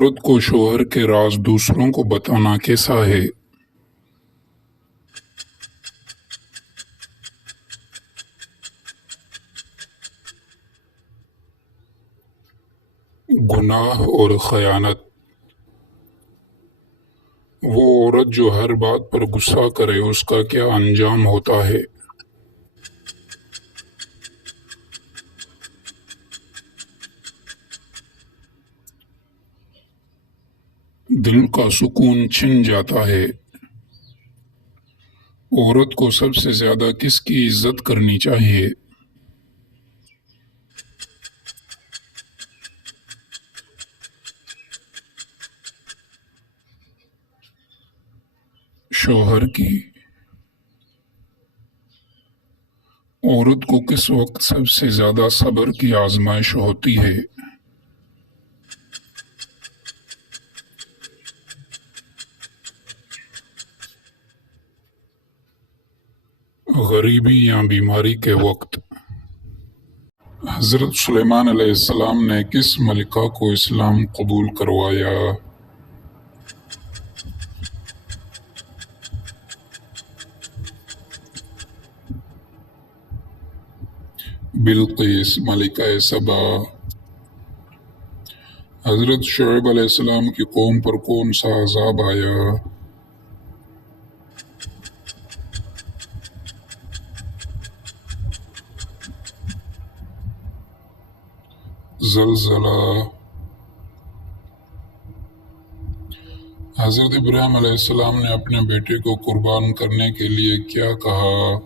عورت کو شوہر کے راز دوسروں کو بتانا کیسا ہے؟ گناہ اور خیانت۔ وہ عورت جو ہر بات پر غصہ کرے اس کا کیا انجام ہوتا ہے؟ دل کا سکون چھن جاتا ہے۔ عورت کو سب سے زیادہ کس کی عزت کرنی چاہیے؟ شوہر کی۔ عورت کو کس وقت سب سے زیادہ صبر کی آزمائش ہوتی ہے؟ غریبی یا بیماری کے وقت۔ حضرت سلیمان علیہ السلام نے کس ملکہ کو اسلام قبول کروایا؟ بلقیس ملکہ سبا۔ حضرت شعیب علیہ السلام کی قوم پر کون سا عذاب آیا؟ زلزلہ۔ حضرت ابراہیم علیہ السلام نے اپنے بیٹے کو قربان کرنے کے لیے کیا کہا؟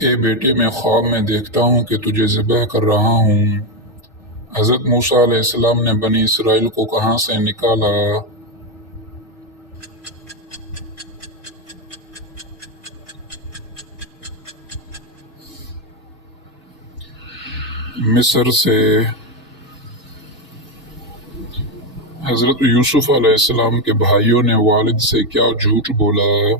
اے بیٹے، میں خواب میں دیکھتا ہوں کہ تجھے ذبح کر رہا ہوں۔ حضرت موسیٰ علیہ السلام نے بنی اسرائیل کو کہاں سے نکالا؟ مصر سے۔ حضرت یوسف علیہ السلام کے بھائیوں نے والد سے کیا جھوٹ بولا؟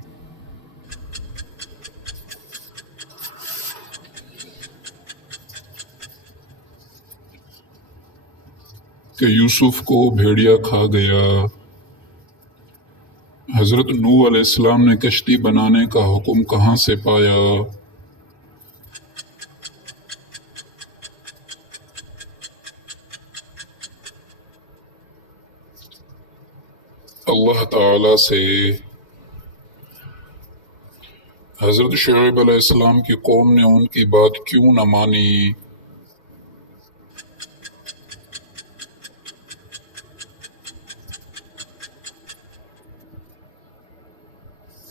کہ یوسف کو بھیڑیا کھا گیا۔ حضرت نوح علیہ السلام نے کشتی بنانے کا حکم کہاں سے پایا؟ اللہ تعالی سے۔ حضرت شعیب علیہ السلام کی قوم نے ان کی بات کیوں نہ مانی؟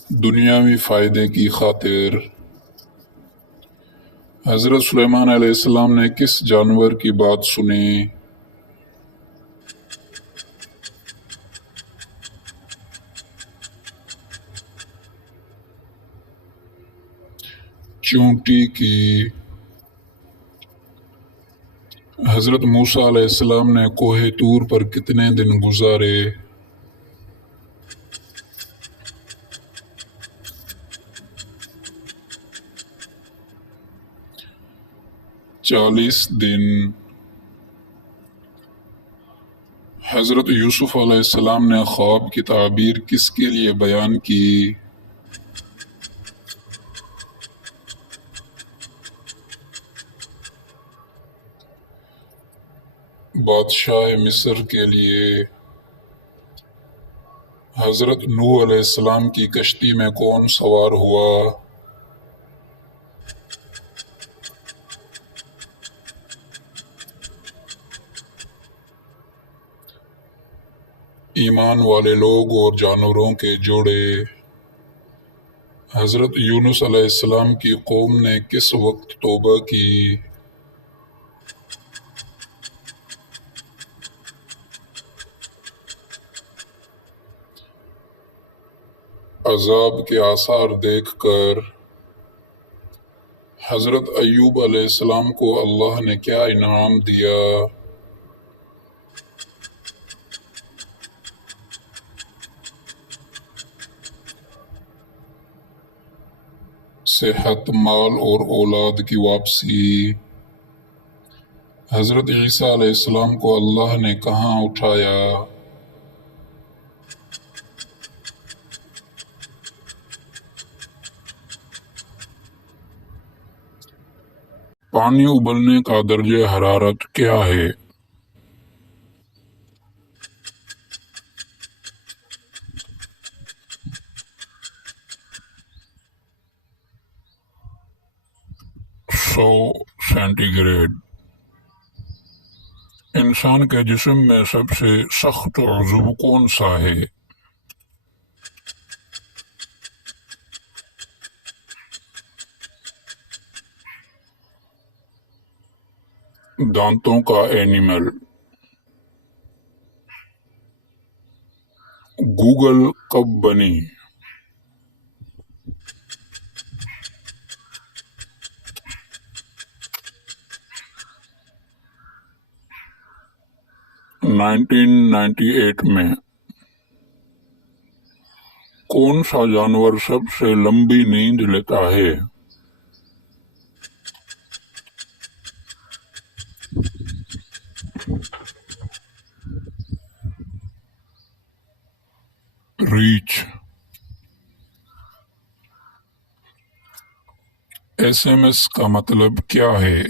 دنیاوی فائدے کی خاطر۔ حضرت سلیمان علیہ السلام نے کس جانور کی بات سنی؟ چونٹی کی۔ حضرت موسیٰ علیہ السلام نے کوہ طور پر کتنے دن گزارے؟ 40 دن۔ حضرت یوسف علیہ السلام نے خواب کی تعبیر کس کے لیے بیان کی؟ بادشاہ مصر کے لیے۔ حضرت نوح علیہ السلام کی کشتی میں کون سوار ہوا؟ ایمان والے لوگ اور جانوروں کے جوڑے۔ حضرت یونس علیہ السلام کی قوم نے کس وقت توبہ کی؟ عذاب کے آثار دیکھ کر۔ حضرت ایوب علیہ السلام کو اللہ نے کیا انعام دیا؟ صحت، مال اور اولاد کی واپسی۔ حضرت عیسیٰ علیہ السلام کو اللہ نے کہاں اٹھایا؟ پانی ابلنے کا درجہ حرارت کیا ہے؟ سو سینٹی گریڈ۔ انسان کے جسم میں سب سے سخت عضو کون سا ہے؟ دانتوں کا اینیمل۔ گوگل کب بنی؟ 1998 میں۔ کون سا جانور سب سے لمبی نیند لیتا ہے؟ ریچھ۔ SMS کا مطلب کیا ہے؟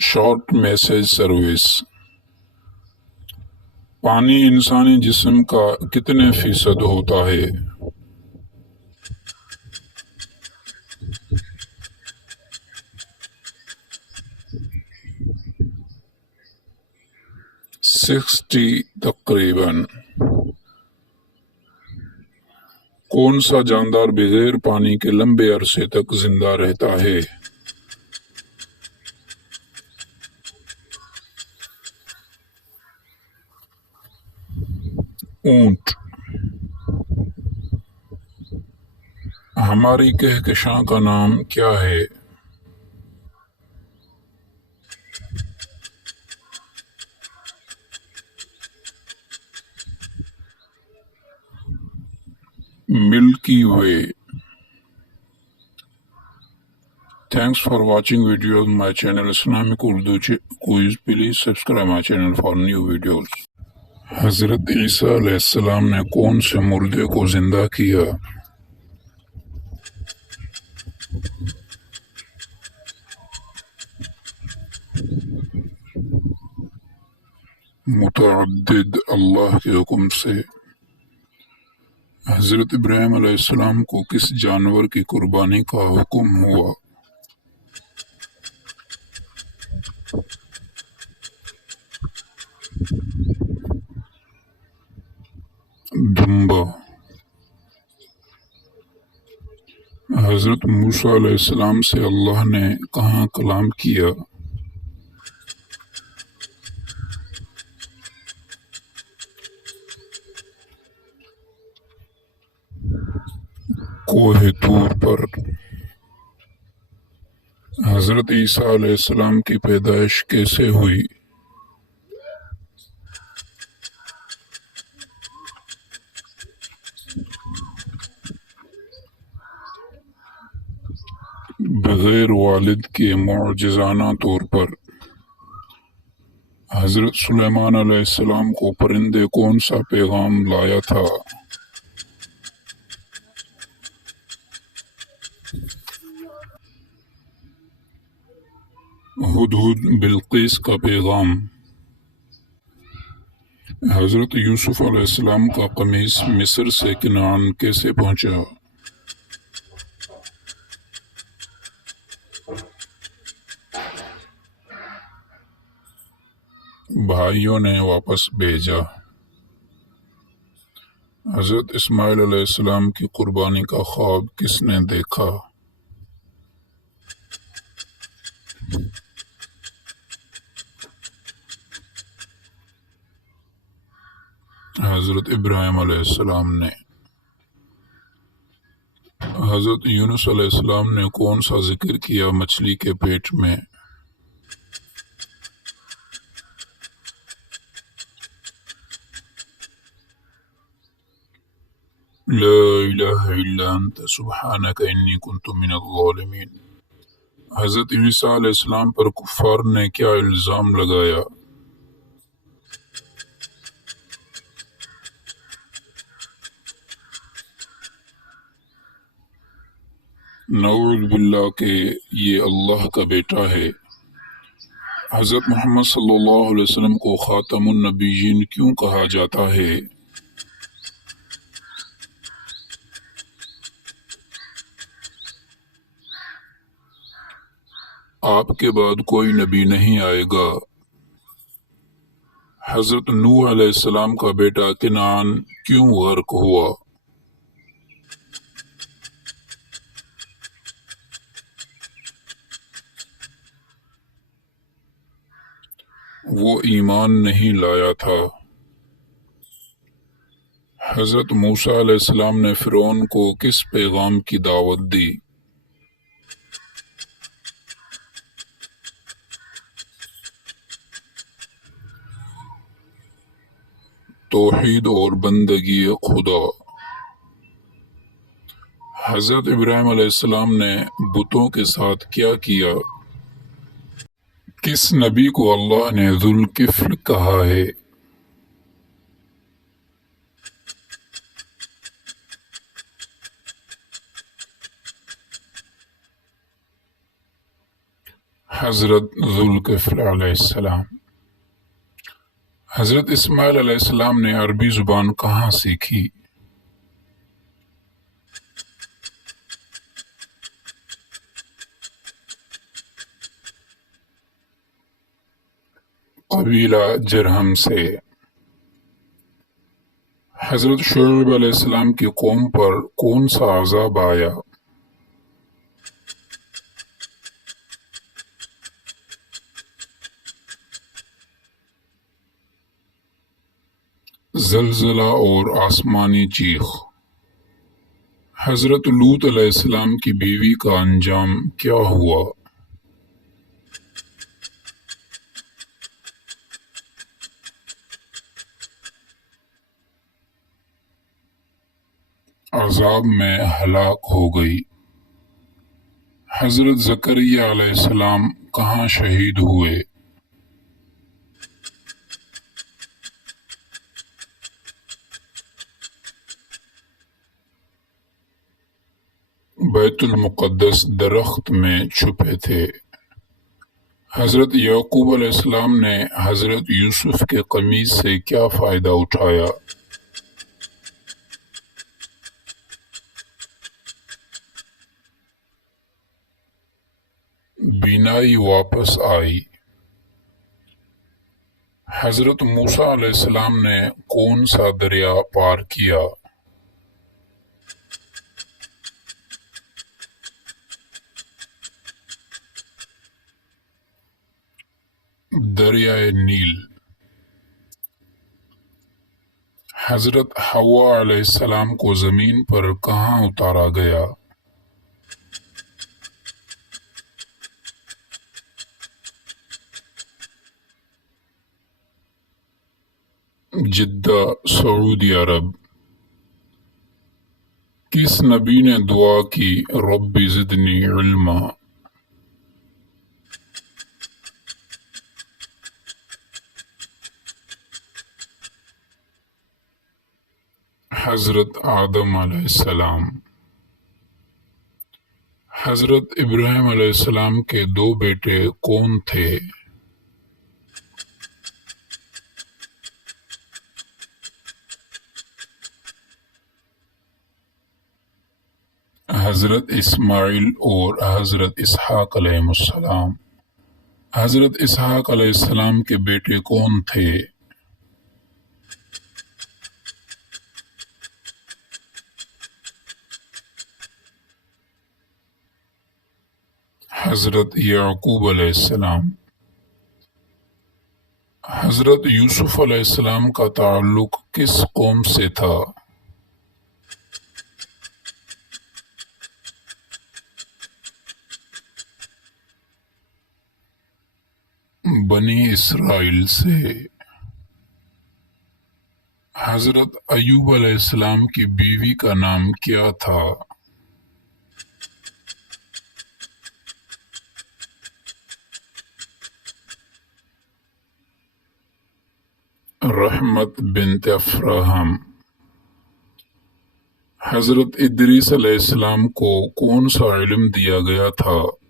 Short message service. پانی انسانی جسم کا کتنے فیصد ہوتا ہے؟ 60 تقریباً۔ کون سا جاندار بغیر پانی کے لمبے عرصے تک زندہ رہتا ہے؟ اونٹ۔ ہماری کہکشاں کا نام کیا ہے؟ ملکی وے۔ Thanks for watching videos on my channel Islamic Urdu Quiz. Please subscribe my channel for new videos. حضرت عیسیٰ علیہ السلام نے کون سے مردے کو زندہ کیا؟ متعدد اللہ کے حکم سے۔ حضرت ابراہیم علیہ السلام کو کس جانور کی قربانی کا حکم ہوا؟ دمبا۔ حضرت موسیٰ علیہ السلام سے اللہ نے کہاں کلام کیا؟ کوہ طور پر۔ حضرت عیسیٰ علیہ السلام کی پیدائش کیسے ہوئی؟ بغیر والد کے معجزانہ طور پر۔ حضرت سلیمان علیہ السلام کو پرندے کون سا پیغام لایا تھا؟ ہدہد بلقیس کا پیغام۔ حضرت یوسف علیہ السلام کا قمیص مصر سے کنعان کیسے پہنچا؟ بھائیوں نے واپس بھیجا۔ حضرت اسماعیل علیہ السلام کی قربانی کا خواب کس نے دیکھا؟ حضرت ابراہیم علیہ السلام نے۔ حضرت یونس علیہ السلام نے کون سا ذکر کیا مچھلی کے پیٹ میں؟ لا الہ الا انت سبحانک انی کنت من الظالمین۔ حضرت عیسیٰ علیہ السلام پر کفار نے کیا الزام لگایا؟ نعوذ باللہ کہ یہ اللہ کا بیٹا ہے۔ حضرت محمد صلی اللہ علیہ وسلم کو خاتم النبیین کیوں کہا جاتا ہے؟ آپ کے بعد کوئی نبی نہیں آئے گا۔ حضرت نوح علیہ السلام کا بیٹا کنعان کیوں غرق ہوا؟ وہ ایمان نہیں لایا تھا۔ حضرت موسیٰ علیہ السلام نے فرعون کو کس پیغام کی دعوت دی؟ توحید اور بندگی خدا۔ حضرت ابراہیم علیہ السلام نے بتوں کے ساتھ کیا کیا؟ کس نبی کو اللہ نے ذوالکفل کہا ہے؟ حضرت ذوالکفل علیہ السلام۔ حضرت اسماعیل علیہ السلام نے عربی زبان کہاں سیکھی؟ قبیلہ جرہم سے۔ حضرت شعیب علیہ السلام کی قوم پر کون سا عذاب آیا؟ زلزلہ اور آسمانی چیخ۔ حضرت لوط علیہ السلام کی بیوی کا انجام کیا ہوا؟ عذاب میں ہلاک ہو گئی۔ حضرت زکریا علیہ السلام کہاں شہید ہوئے؟ بیت المقدس درخت میں چھپے تھے۔ حضرت یعقوب علیہ السلام نے حضرت یوسف کے قمیص سے کیا فائدہ اٹھایا؟ بینائی واپس آئی۔ حضرت موسیٰ علیہ السلام نے کون سا دریا پار کیا؟ دریائے نیل۔ حضرت حوا علیہ السلام کو زمین پر کہاں اتارا گیا؟ جدہ، سعودی عرب۔ کس نبی نے دعا کی رب زدنی علما؟ حضرت آدم علیہ السلام۔ حضرت ابراہیم علیہ السلام کے دو بیٹے کون تھے؟ حضرت اسماعیل اور حضرت اسحاق علیہ السلام۔ حضرت اسحاق علیہ السلام کے بیٹے کون تھے؟ حضرت یعقوب علیہ السلام۔ حضرت یوسف علیہ السلام کا تعلق کس قوم سے تھا؟ بنی اسرائیل سے۔ حضرت ایوب علیہ السلام کی بیوی کا نام کیا تھا؟ رحمت بنت افراہم۔ حضرت ادریس علیہ السلام کو کون سا علم دیا گیا تھا؟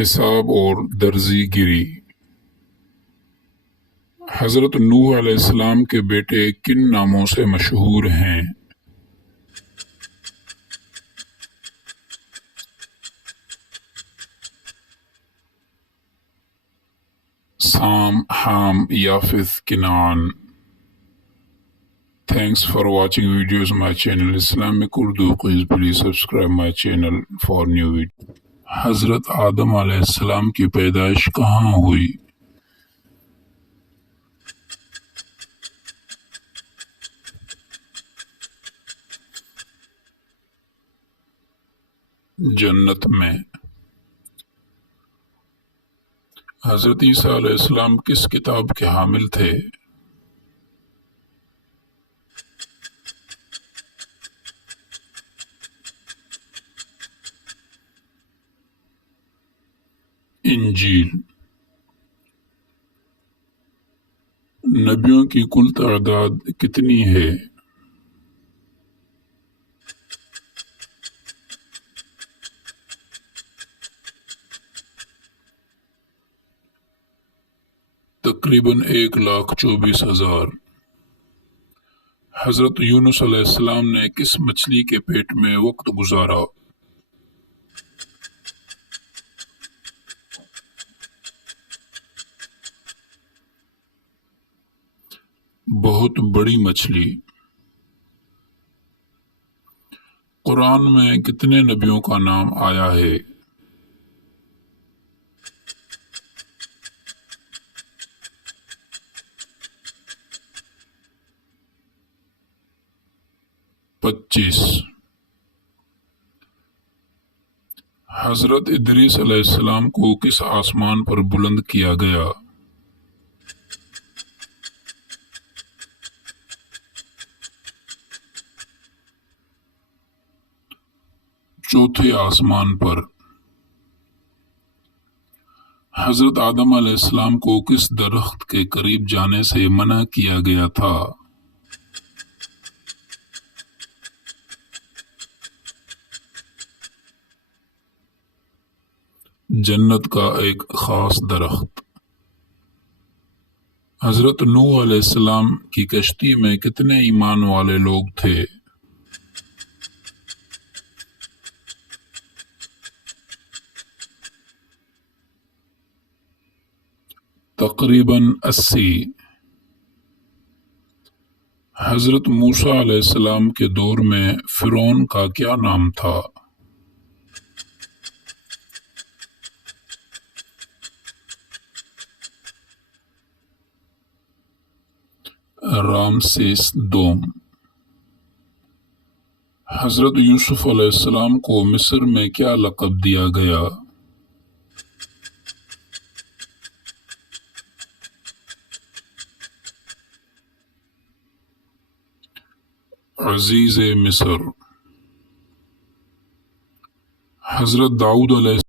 حساب اور درزی گری۔ حضرت نوح علیہ السلام کے بیٹے کن ناموں سے مشہور ہیں؟ سام، حام، یافث، کنعان۔ Thanks for watching videos on my channel Islamic Urdu Quiz. Please subscribe my channel for new videos. حضرت آدم علیہ السلام کی پیدائش کہاں ہوئی؟ جنت میں۔ حضرت عیسیٰ علیہ السلام کس کتاب کے حامل تھے؟ انجیل۔ نبیوں کی کل تعداد کتنی ہے؟ تقریباً 1,24,000۔ حضرت یونس علیہ السلام نے کس مچھلی کے پیٹ میں وقت گزارا؟ بہت بڑی مچھلی۔ قرآن میں کتنے نبیوں کا نام آیا ہے؟ پچیس۔ حضرت ادریس علیہ السلام کو کس آسمان پر بلند کیا گیا؟ چوتھے آسمان پر۔ حضرت آدم علیہ السلام کو کس درخت کے قریب جانے سے منع کیا گیا تھا؟ جنت کا ایک خاص درخت۔ حضرت نوح علیہ السلام کی کشتی میں کتنے ایمان والے لوگ تھے؟ تقریباً 80۔ حضرت موسیٰ علیہ السلام کے دور میں فرعون کا کیا نام تھا؟ رامسیس دوم۔ حضرت یوسف علیہ السلام کو مصر میں کیا لقب دیا گیا؟ عزیز مصر۔ حضرت داؤد علیہ